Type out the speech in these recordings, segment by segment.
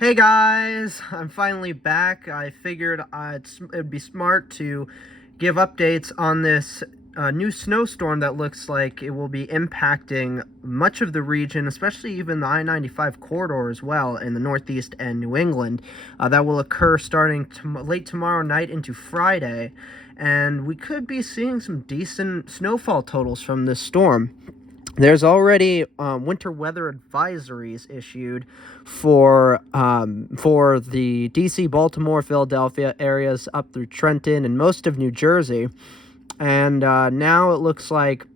Hey guys, I'm finally back. I figured it'd be smart to give updates on this new snowstorm that looks like it will be impacting much of the region, especially even the I-95 corridor as well in the Northeast and New England. That will occur starting late tomorrow night into Friday, and we could be seeing some decent snowfall totals from this storm. There's already winter weather advisories issued for the D.C., Baltimore, Philadelphia areas up through Trenton and most of New Jersey. And now it looks like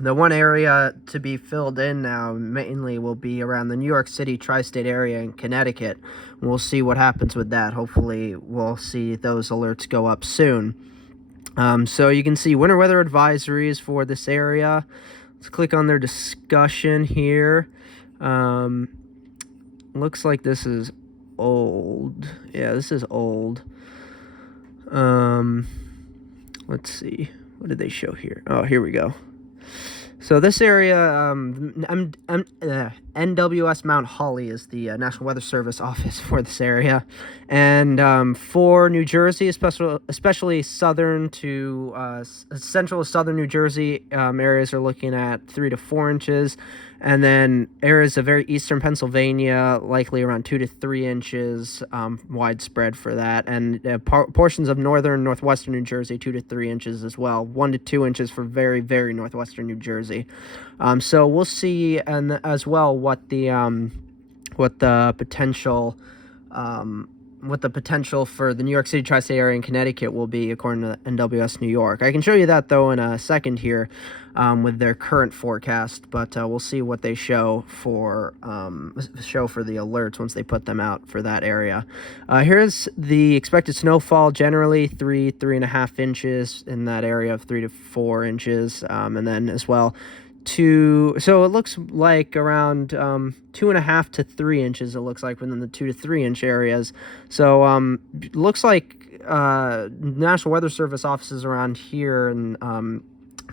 the one area to be filled in now mainly will be around the New York City Tri-State area in Connecticut. We'll see what happens with that. Hopefully we'll see those alerts go up soon. So you can see winter weather advisories for this area. Let's click on their discussion here. Looks like this is old. Yeah, this is old. Let's see. What did they show here? Oh, here we go. So this area, NWS Mount Holly is the National Weather Service office for this area. And for New Jersey, especially southern to central to southern New Jersey, areas are looking at 3 to 4 inches. And then areas of very eastern Pennsylvania, likely around 2 to 3 inches, widespread for that. And portions of northern, northwestern New Jersey, 2 to 3 inches as well. 1 to 2 inches for very, very northwestern New Jersey. So we'll see, and as well, what the potential for the New York City Tri-State area and Connecticut will be, according to NWS New York. I can show you that, though, in a second here with their current forecast, but we'll see what they show for the alerts once they put them out for that area. Here's the expected snowfall, generally 3.5 inches in that area of 3 to 4 inches, and then as well, so it looks like around 2.5 to 3 inches. It looks like within the 2 to 3 inch areas. So looks like National Weather Service offices around here in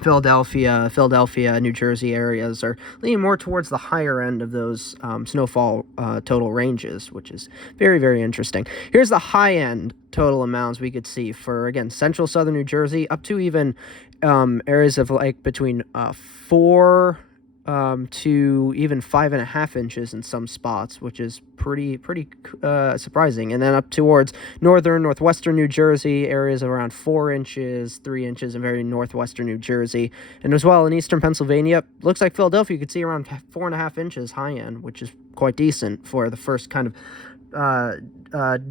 Philadelphia, New Jersey areas are leaning more towards the higher end of those snowfall total ranges, which is very, very interesting. Here's the high end total amounts we could see for, again, central southern New Jersey, up to even areas of like between 4 to even 5.5 inches in some spots, which is pretty surprising. And then up towards northern, northwestern New Jersey, areas around 4 inches, 3 inches in very northwestern New Jersey. And as well in eastern Pennsylvania, looks like Philadelphia, you could see around 4.5 inches high end, which is quite decent for the first kind of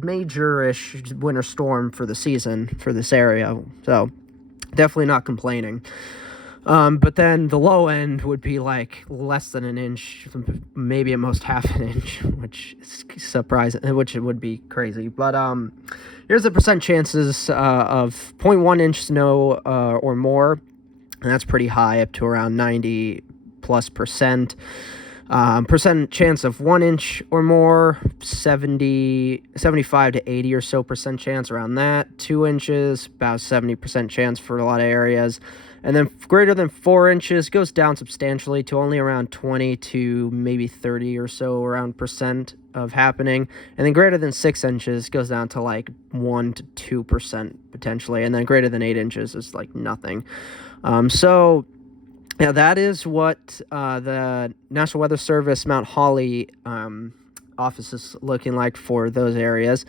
major-ish winter storm for the season for this area. So definitely not complaining. But then the low end would be like less than an inch, maybe at most half an inch, which is surprising, which would be crazy. But here's the percent chances of 0.1 inch snow or more, and that's pretty high, up to around 90+%. Percent chance of 1 inch or more, 75 to 80 or so percent chance around that. 2 inches, about 70% chance for a lot of areas. And then greater than 4 inches goes down substantially to only around 20 to maybe 30 or so around percent of happening. And then greater than 6 inches goes down to like 1 to 2% potentially. And then greater than 8 inches is like nothing. So yeah, that is what the National Weather Service Mount Holly office is looking like for those areas.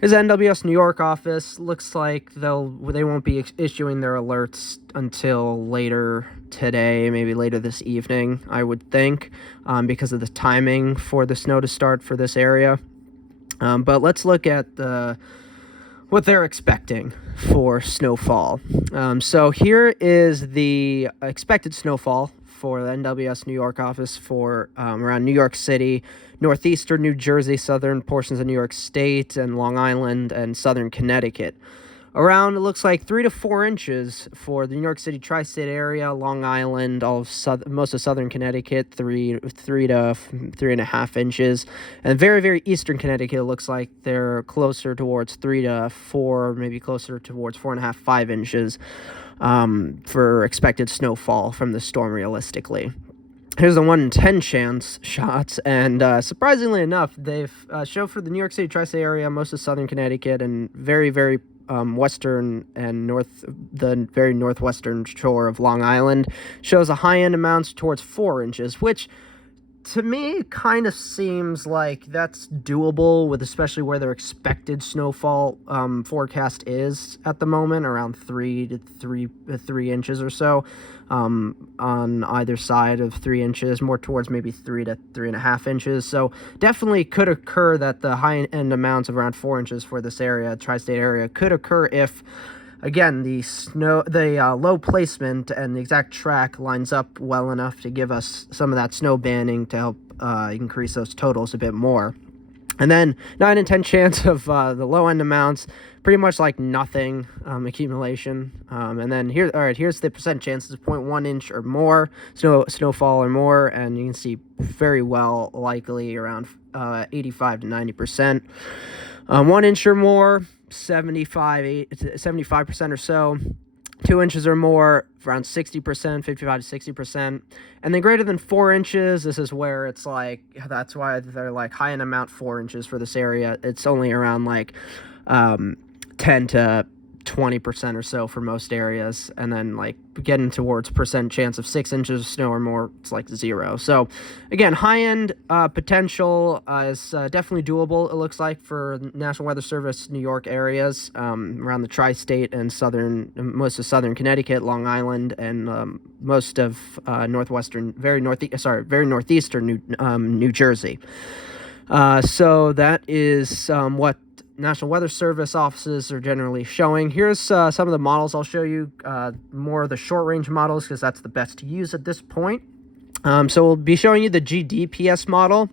His NWS New York office looks like they won't be issuing their alerts until later today, maybe later this evening, I would think, because of the timing for the snow to start for this area. But let's look at what they're expecting for snowfall. So here is the expected snowfall for the NWS New York office for around New York City, northeastern New Jersey, southern portions of New York State, and Long Island, and southern Connecticut. Around, it looks like 3 to 4 inches for the New York City Tri-State area, Long Island, most of southern Connecticut, 3 to 3.5 inches. And very, very eastern Connecticut, it looks like they're closer towards 3 to 4, maybe closer towards 4.5, 5 inches for expected snowfall from the storm realistically. here's the 1 in 10 chance shots, and surprisingly enough, they've showed for the New York City Tri-State area, most of southern Connecticut, and very, very western and the very northwestern shore of Long Island, shows a high-end amounts towards 4 inches, which to me kind of seems like that's doable, with especially where their expected snowfall forecast is at the moment, around 3 inches or so, on either side of 3 inches, more towards maybe 3 to 3.5 inches. So definitely could occur that the high end amounts of around 4 inches for this area, tri-state area, could occur if, again, the low placement and the exact track lines up well enough to give us some of that snow banding to help increase those totals a bit more. And then 9 in 10 chance of the low end amounts, pretty much like nothing accumulation. And then here's the percent chances of 0.1 inch or more snowfall or more, and you can see very well likely around 85 to 90%. 1 inch or more, 75% or so. 2 inches or more, around 60%, 55 to 60%. And then greater than 4 inches, this is where it's like, that's why they're like high end amount 4 inches for this area. It's only around like 10 to 20% or so for most areas, and then like getting towards percent chance of 6 inches of snow or more, it's like 0. So again, high end potential is definitely doable, it looks like, for National Weather Service New York areas, around the tri-state and most of southern Connecticut, Long Island, and most of very northeastern New Jersey. So that is what National Weather Service offices are generally showing. Here's some of the models I'll show you, more of the short-range models, because that's the best to use at this point. So we'll be showing you the GDPS model,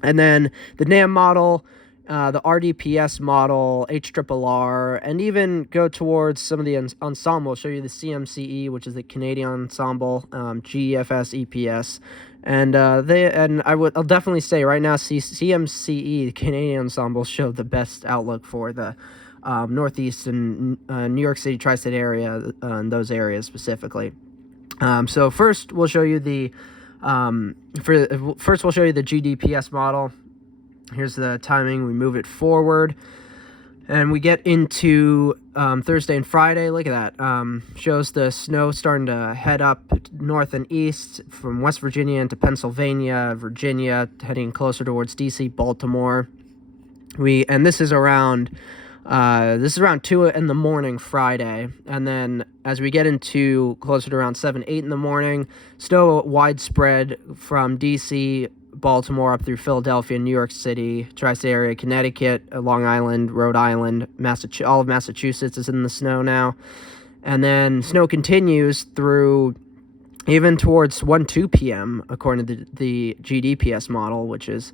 and then the NAM model, the RDPS model, HRRR, and even go towards some of the ensemble. I'll show you the CMCE, which is the Canadian Ensemble, GEFS, EPS. And I'll definitely say right now, CMCE, the Canadian Ensemble, show the best outlook for the Northeast and New York City Tri-State area, and those areas specifically. So first we'll show you the GDPS model. Here's the timing. We move it forward, and we get into Thursday and Friday. Look at that. Shows the snow starting to head up north and east from West Virginia into Pennsylvania, Virginia, heading closer towards D.C., Baltimore. This is around 2 in the morning Friday, and then as we get into closer to around 7, 8 in the morning, snow widespread from D.C., Baltimore up through Philadelphia, New York City, Tri-State area, Connecticut, Long Island, Rhode Island, all of Massachusetts is in the snow now. And then snow continues through even towards 1, 2 p.m., according to the GDPS model, which is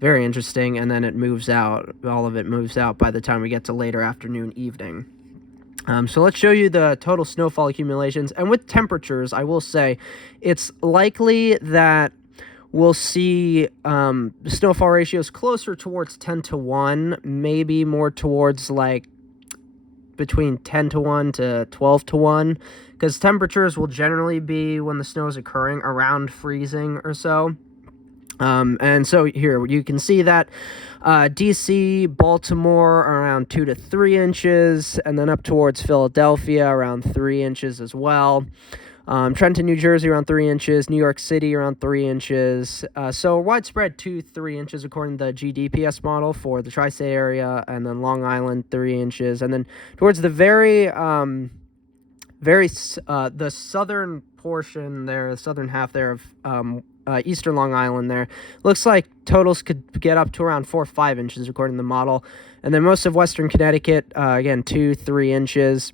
very interesting. And then it moves out. All of it moves out by the time we get to later afternoon, evening. So let's show you the total snowfall accumulations. And with temperatures, I will say it's likely that we'll see snowfall ratios closer towards 10 to 1, maybe more towards like between 10 to 1 to 12 to 1, because temperatures will generally be, when the snow is occurring, around freezing or so. And so here you can see that D.C., Baltimore around 2 to 3 inches, and then up towards Philadelphia around 3 inches as well. Trenton, New Jersey, around 3 inches. New York City, around 3 inches. So widespread 2-3 inches according to the GDPS model for the tri-state area, and then Long Island, 3 inches. And then towards the the southern portion there, the southern half there of eastern Long Island there, looks like totals could get up to around 4 or 5 inches according to the model. And then most of western Connecticut, again, 2-3 inches.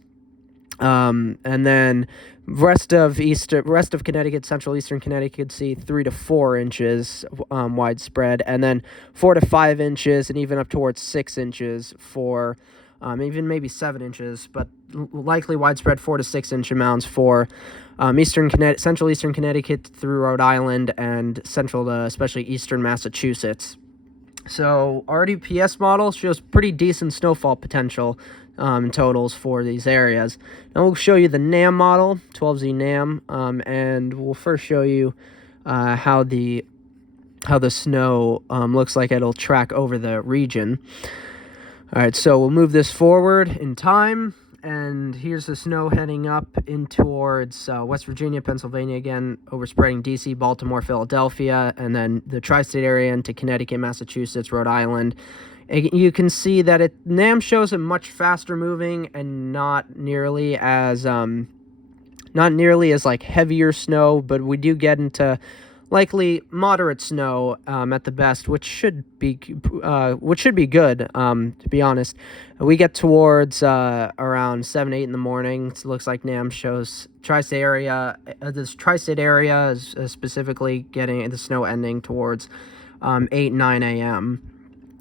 And then rest of Connecticut, central eastern Connecticut, see 3 to 4 inches widespread, and then 4 to 5 inches, and even up towards 6 inches for even maybe 7 inches, but likely widespread 4 to 6 inch amounts for central eastern Connecticut through Rhode Island and central to especially eastern Massachusetts. So RDPS model shows pretty decent snowfall potential totals for these areas. Now we'll show you the NAM model, 12Z NAM, and we'll first show you how the snow looks like it'll track over the region. All right, so we'll move this forward in time, and here's the snow heading up in towards West Virginia, Pennsylvania again, overspreading D.C., Baltimore, Philadelphia, and then the Tri-State area into Connecticut, Massachusetts, Rhode Island. You can see that NAM shows it much faster moving and not nearly as like heavier snow, but we do get into likely moderate snow at the best, which should be good. To be honest, we get towards around 7-8 in the morning. It looks like NAM shows Tri-State area. This Tri-State area is specifically getting the snow ending towards 8-9 a.m.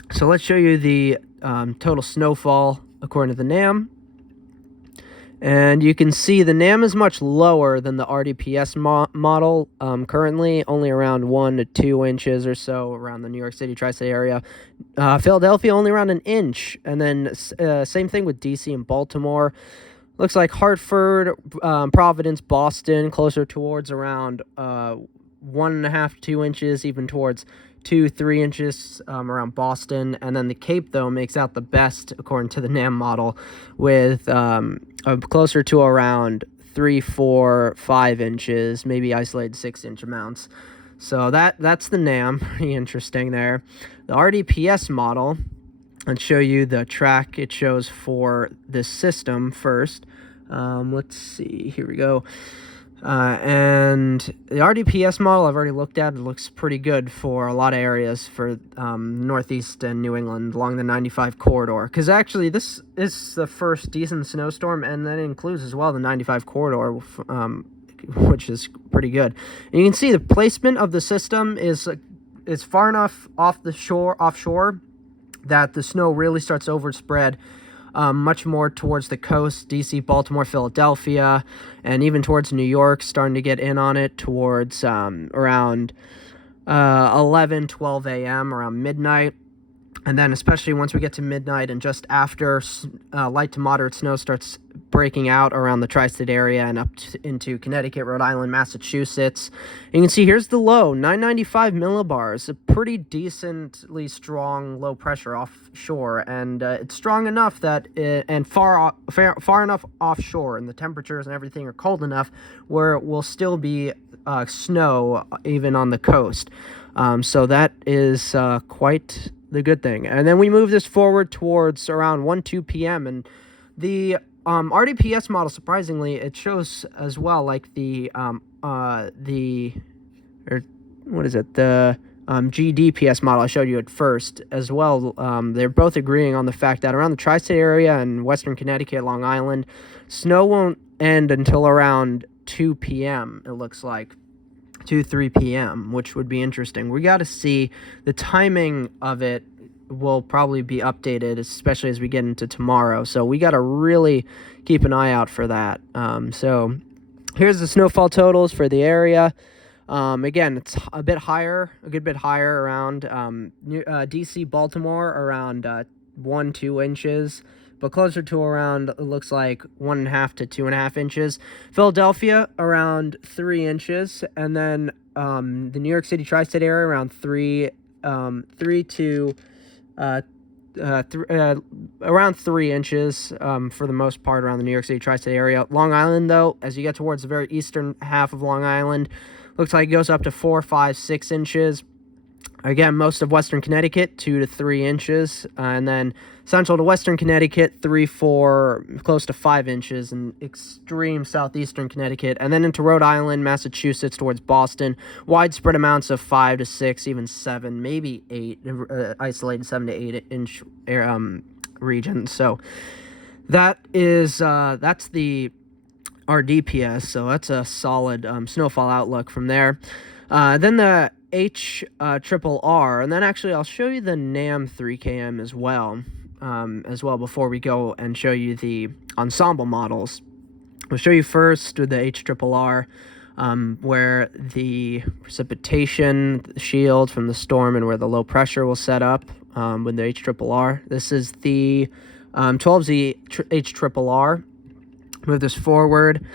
So let's show you the total snowfall according to the NAM. And you can see the NAM is much lower than the RDPS model, currently only around 1 to 2 inches or so around the New York City Tri-State area. Philadelphia only around an inch, and then same thing with D.C. and Baltimore. Looks like Hartford, Providence, Boston, closer towards around 1.5 to 2 inches, even towards 2-3 inches around Boston. And then the Cape, though, makes out the best according to the NAM model, with closer to around 3, 4, 5 inches, maybe isolated 6-inch amounts. So that's the NAM. Pretty interesting there. The RDPS model, let's show you the track it shows for this system first. Let's see. Here we go. And the RDPS model I've already looked at. It looks pretty good for a lot of areas for Northeast and New England along the 95 corridor. Because actually, this is the first decent snowstorm, and that includes as well the 95 corridor, which is pretty good. And you can see the placement of the system is far enough offshore, that the snow really starts to overspread much more towards the coast, D.C., Baltimore, Philadelphia, and even towards New York, starting to get in on it towards around 11, 12 a.m., around midnight. And then especially once we get to midnight and just after, light to moderate snow starts breaking out around the Tri-State area and up into Connecticut, Rhode Island, Massachusetts. And you can see here's the low, 995 millibars, a pretty decently strong low pressure offshore. And it's strong enough that and far enough offshore, and the temperatures and everything are cold enough where it will still be snow even on the coast. So that is quite the good thing. And then we move this forward towards around 1-2 p.m. and the RDPS model, surprisingly, it shows as well like the GDPS model I showed you at first as well. They're both agreeing on the fact that around the Tri-State area and Western Connecticut, Long Island, snow won't end until around 2 p.m. It looks like 2-3 p.m., which would be interesting. We got to see the timing of it will probably be updated, especially as we get into tomorrow. So we got to really keep an eye out for that. So here's the snowfall totals for the area. Again, it's a good bit higher around D.C., Baltimore, around 1-2 inches. But closer to around, it looks like 1.5 to 2.5 inches. Philadelphia, around 3 inches. And then the New York City Tri-State area, around 3 to around 3 inches for the most part around the New York City Tri-State area. Long Island, though, as you get towards the very eastern half of Long Island, looks like it goes up to 4, 5, 6 inches. Again, most of Western Connecticut, 2 to 3 inches. And then central to Western Connecticut, 3, 4, close to 5 inches. And extreme southeastern Connecticut. And then into Rhode Island, Massachusetts, towards Boston. Widespread amounts of 5 to 6, even 7, maybe 8, isolated 7 to 8 inch regions. So that is, that's the RDPS. So that's a solid snowfall outlook from there. Then the HRRR, and then actually I'll show you the NAM 3KM as well before we go and show you the ensemble models. I'll show you first with the HRRR, where the precipitation shield from the storm and where the low pressure will set up with the HRRR. This is the 12Z HRRR. Move this forward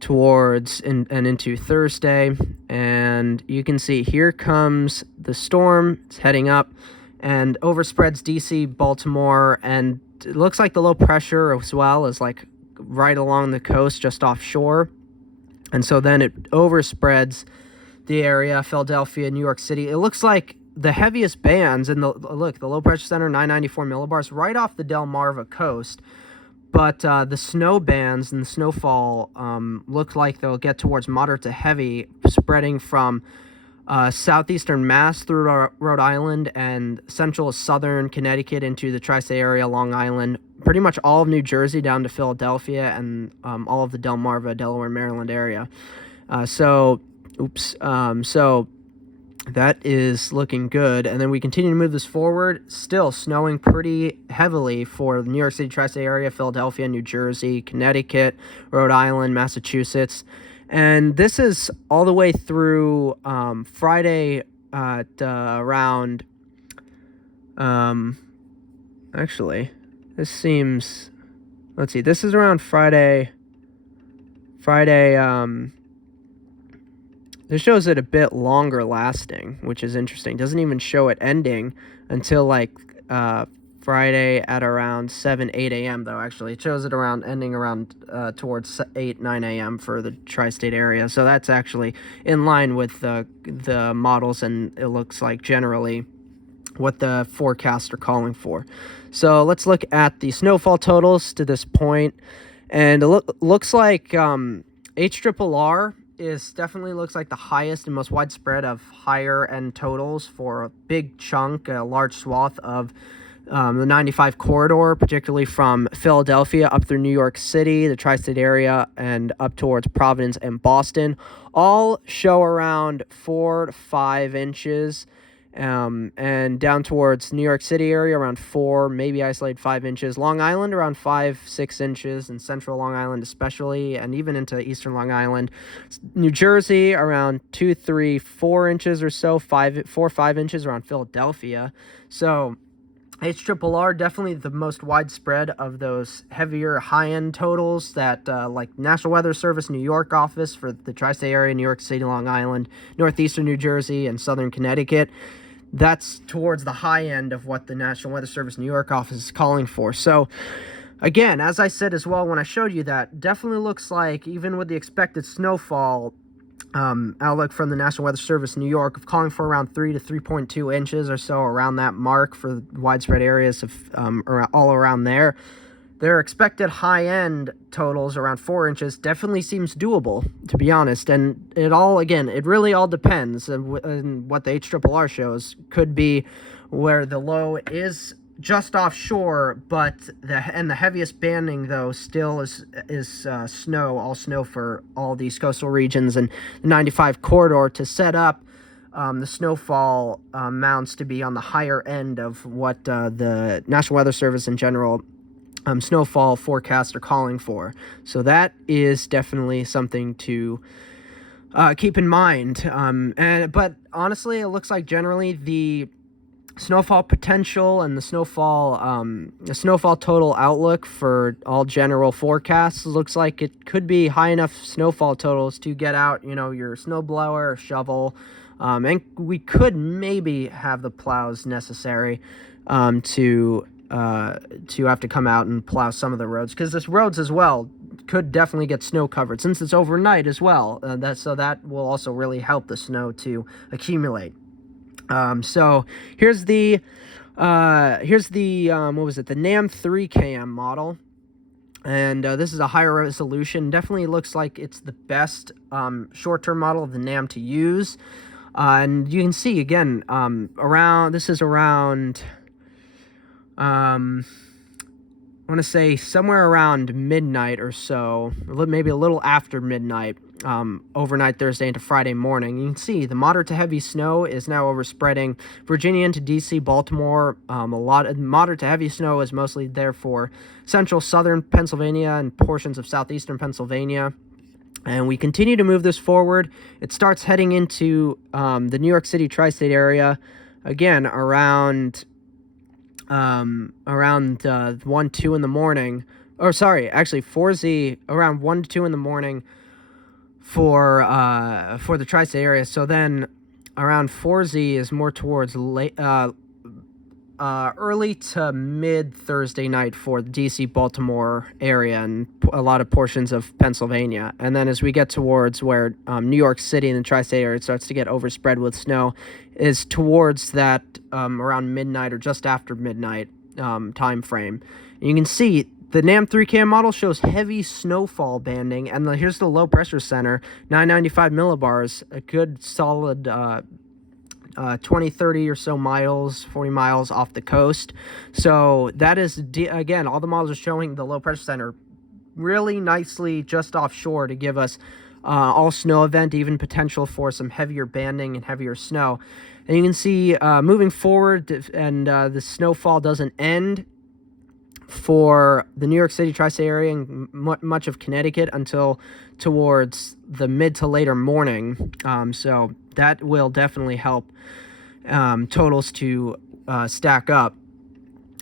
towards and into Thursday. And you can see here comes the storm. It's heading up and overspreads D.C., Baltimore, and it looks like the low pressure as well is like right along the coast just offshore. And so then it overspreads the area, Philadelphia, New York City. It looks like the heaviest bands in the low pressure center, 994 millibars, right off the Delmarva coast. But the snow bands and the snowfall look like they'll get towards moderate to heavy, spreading from southeastern Mass through Rhode Island and central southern Connecticut into the Tri-State area, Long Island, pretty much all of New Jersey down to Philadelphia, and all of the Delmarva, Delaware, Maryland area. So that is looking good. And then we continue to move this forward. Still snowing pretty heavily for the New York City Tri-State area, Philadelphia, New Jersey, Connecticut, Rhode Island, Massachusetts. And this is all the way through Friday at around... actually, this seems... Let's see. This is around Friday... This shows it a bit longer lasting, which is interesting. Doesn't even show it ending until like Friday at around 8 a.m. though, actually. It shows it ending around towards 9 a.m. for the tri-state area. So that's actually in line with the models, and it looks like generally what the forecasts are calling for. So let's look at the snowfall totals to this point. And it looks like HRRR definitely looks like the highest and most widespread of higher end totals for a big chunk, a large swath of the 95 corridor, particularly from Philadelphia up through New York City, the tri-state area, and up towards Providence and Boston. All show around 4 to 5 inches. And down towards New York City area around 4, maybe isolated 5 inches. Long Island around 5-6 inches, and central Long Island especially, and even into eastern Long Island. New Jersey around 2, 3, 4 inches or so, 4 or 5 inches around Philadelphia. So HRRR definitely the most widespread of those heavier high-end totals that like National Weather Service New York office for the tri-state area, New York City, Long Island, northeastern New Jersey, and southern Connecticut. That's towards the high end of what the National Weather Service New York office is calling for. So, again, as I said as well when I showed you that, definitely looks like, even with the expected snowfall outlook from the National Weather Service New York, of calling for around 3 to 3.2 inches or so, around that mark for widespread areas of all around there. Their expected high-end totals around 4 inches definitely seems doable, to be honest. And it really all depends. And what the HRRR shows could be where the low is just offshore, but the heaviest banding though still is snow, all snow for all these coastal regions and the 95 corridor to set up the snowfall amounts to be on the higher end of what the National Weather Service in general snowfall forecasts are calling for. So that is definitely something to keep in mind. But honestly, it looks like generally the snowfall potential and the snowfall total outlook for all general forecasts looks like it could be high enough snowfall totals to get out, your snowblower or shovel, and we could maybe have the plows necessary to have to come out and plow some of the roads, because this roads as well could definitely get snow covered since it's overnight as well. That will also really help the snow to accumulate. So here's the what was it? The NAM 3KM model. And this is a higher resolution. Definitely looks like it's the best short-term model of the NAM to use. And you can see again around I want to say somewhere around midnight or so, or maybe a little after midnight, overnight Thursday into Friday morning. You can see the moderate to heavy snow is now overspreading Virginia into D.C., Baltimore. A lot of moderate to heavy snow is mostly there for central southern Pennsylvania and portions of southeastern Pennsylvania. And we continue to move this forward. It starts heading into the New York City Tri-State area, again, around 1, 2 in the morning. Or sorry, actually 4Z around 1 to 2 in the morning for the tri-state area. So then around 4Z is more towards early to mid Thursday night for the D.C. Baltimore area and a lot of portions of Pennsylvania. And then as we get towards where New York City and the tri-state area starts to get overspread with snow, is towards that around midnight or just after midnight time frame. And you can see the NAM 3 cam model shows heavy snowfall banding, and here's the low pressure center, 995 millibars, a good solid 20, 30 or so miles, 40 miles off the coast. So that is, again, all the models are showing the low pressure center really nicely just offshore to give us all snow event, even potential for some heavier banding and heavier snow. And you can see moving forward, and the snowfall doesn't end for the New York City Tri-State area and much of Connecticut until towards the mid to later morning. So that will definitely help totals to stack up.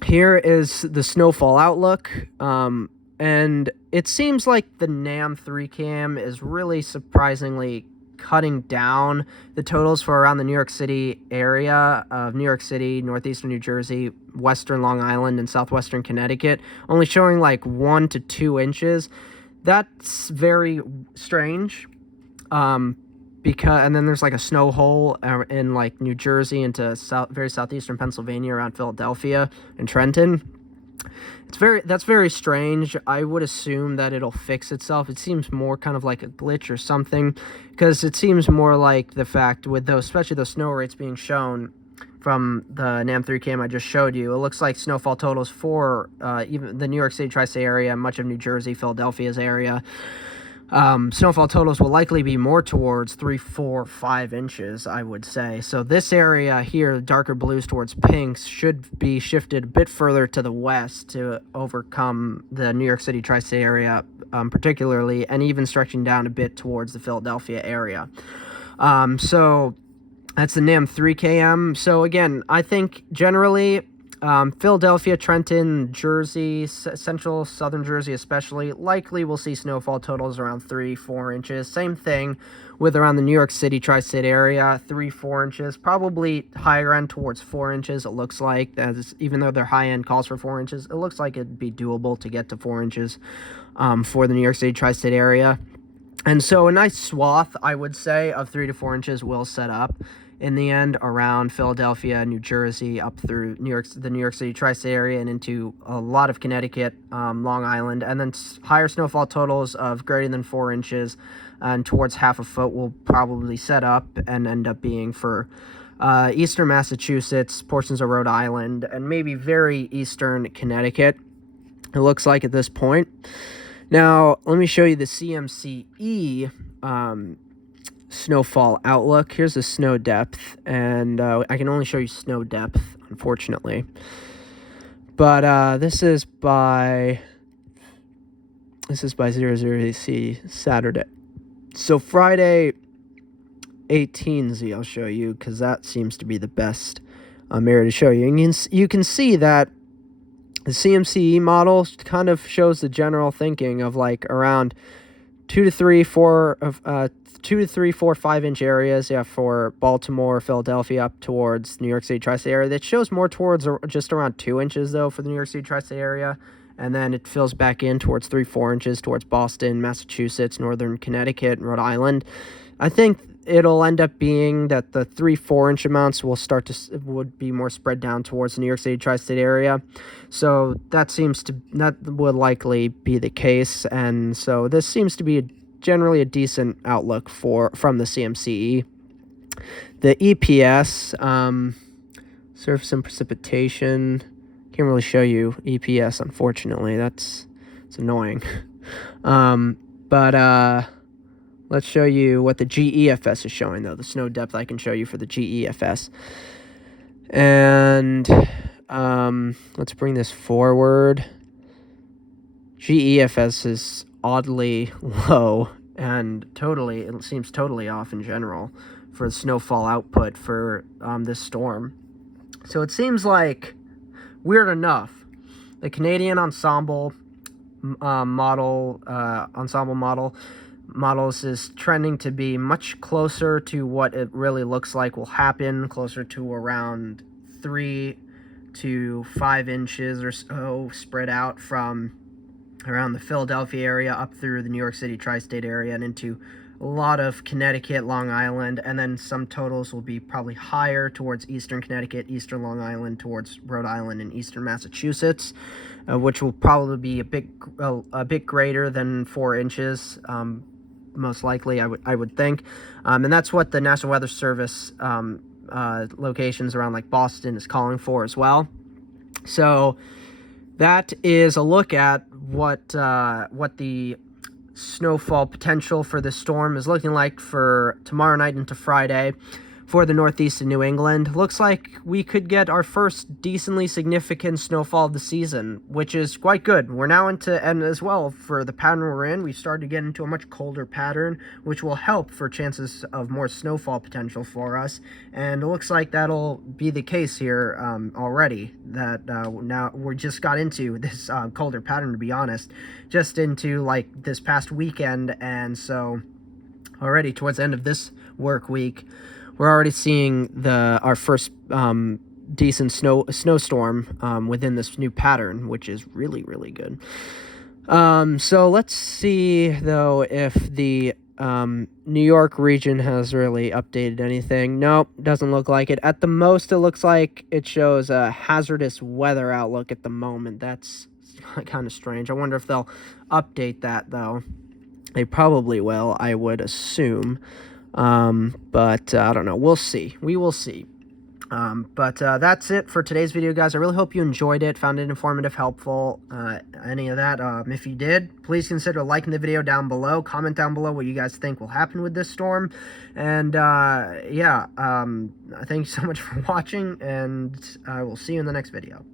Here is the snowfall outlook. And it seems like the NAM 3 cam is really surprisingly cutting down the totals for around the New York City area of New York City, northeastern New Jersey, western Long Island, and southwestern Connecticut, only showing like 1 to 2 inches. That's very strange. And then there's like a snow hole in like New Jersey into very southeastern Pennsylvania around Philadelphia and Trenton. That's very strange. I would assume that it'll fix itself. It seems more kind of like a glitch or something, because it seems more like the fact with those, especially those snow rates being shown from the NAM 3 cam I just showed you, it looks like snowfall totals for even the New York City Tri-State area, much of New Jersey, Philadelphia's area. Snowfall totals will likely be more towards 3, 4, 5 inches, I would say. So this area here, darker blues towards pinks, should be shifted a bit further to the west to overcome the New York City Tri-State area, particularly, and even stretching down a bit towards the Philadelphia area. So that's the NAM 3 km. So again, I think generally Philadelphia, Trenton, Jersey, central southern Jersey especially, likely will see snowfall totals around 3, 4 inches. Same thing with around the New York City Tri-State area, 3, 4 inches, probably higher end towards 4 inches. It looks like, even though their high end calls for 4 inches, it looks like it'd be doable to get to 4 inches for the New York City Tri-State area. And so a nice swath, I would say, of 3 to 4 inches will set up in the end around Philadelphia, New Jersey, up through the New York City Tri-State area and into a lot of Connecticut, Long Island, and then higher snowfall totals of greater than 4 inches and towards half a foot will probably set up and end up being for eastern Massachusetts, portions of Rhode Island, and maybe very eastern Connecticut, it looks like at this point. Now, let me show you the CMCE snowfall outlook. Here's the snow depth, and I can only show you snow depth, unfortunately. But this is by 00Z Saturday. So Friday 18Z I'll show you, because that seems to be the best area to show you. And you can see that the CMCE model kind of shows the general thinking of like around 2 to 3, 4, 5 inch areas, for Baltimore, Philadelphia, up towards New York City Tri-State area. That shows more towards just around 2 inches though for the New York City Tri-State area, and then it fills back in towards 3, 4 inches towards Boston, Massachusetts, northern Connecticut, and Rhode Island. I think it'll end up being that the 3, 4 inch amounts would be more spread down towards the New York City Tri-State area. So that would likely be the case, and so this seems to be generally a decent outlook from the CMCE. The EPS, surface and precipitation, can't really show you EPS, unfortunately. It's annoying. But let's show you what the GEFS is showing, though. The snow depth I can show you for the GEFS. And let's bring this forward. GEFS is oddly low, and it seems totally off in general for the snowfall output for this storm. So it seems like, weird enough, the Canadian ensemble model models is trending to be much closer to what it really looks like will happen, closer to around 3 to 5 inches or so, spread out from around the Philadelphia area up through the New York City Tri-State area and into a lot of Connecticut, Long Island, and then some totals will be probably higher towards eastern Connecticut, eastern Long Island, towards Rhode Island and eastern Massachusetts, which will probably be a bit greater than 4 inches, most likely, I would think, and that's what the National Weather Service locations around like Boston is calling for as well. So that is a look at what the snowfall potential for this storm is looking like for tomorrow night into Friday for the northeast of New England. Looks like we could get our first decently significant snowfall of the season, which is quite good. We're now into, and as well for the pattern we're in, we've started to get into a much colder pattern, which will help for chances of more snowfall potential for us. And it looks like that'll be the case here already, that now we just got into this colder pattern, to be honest, just into like this past weekend. And so already towards the end of this work week, we're already seeing our first decent snowstorm within this new pattern, which is really, really good. So let's see, though, if the New York region has really updated anything. Nope, doesn't look like it. At the most, it looks like it shows a hazardous weather outlook at the moment. That's kind of strange. I wonder if they'll update that, though. They probably will, I would assume. But I don't know. We'll see. We will see. But that's it for today's video, guys. I really hope you enjoyed it, found it informative, helpful, any of that. If you did, please consider liking the video down below. Comment down below what you guys think will happen with this storm. And yeah, thank you so much for watching, and I will see you in the next video.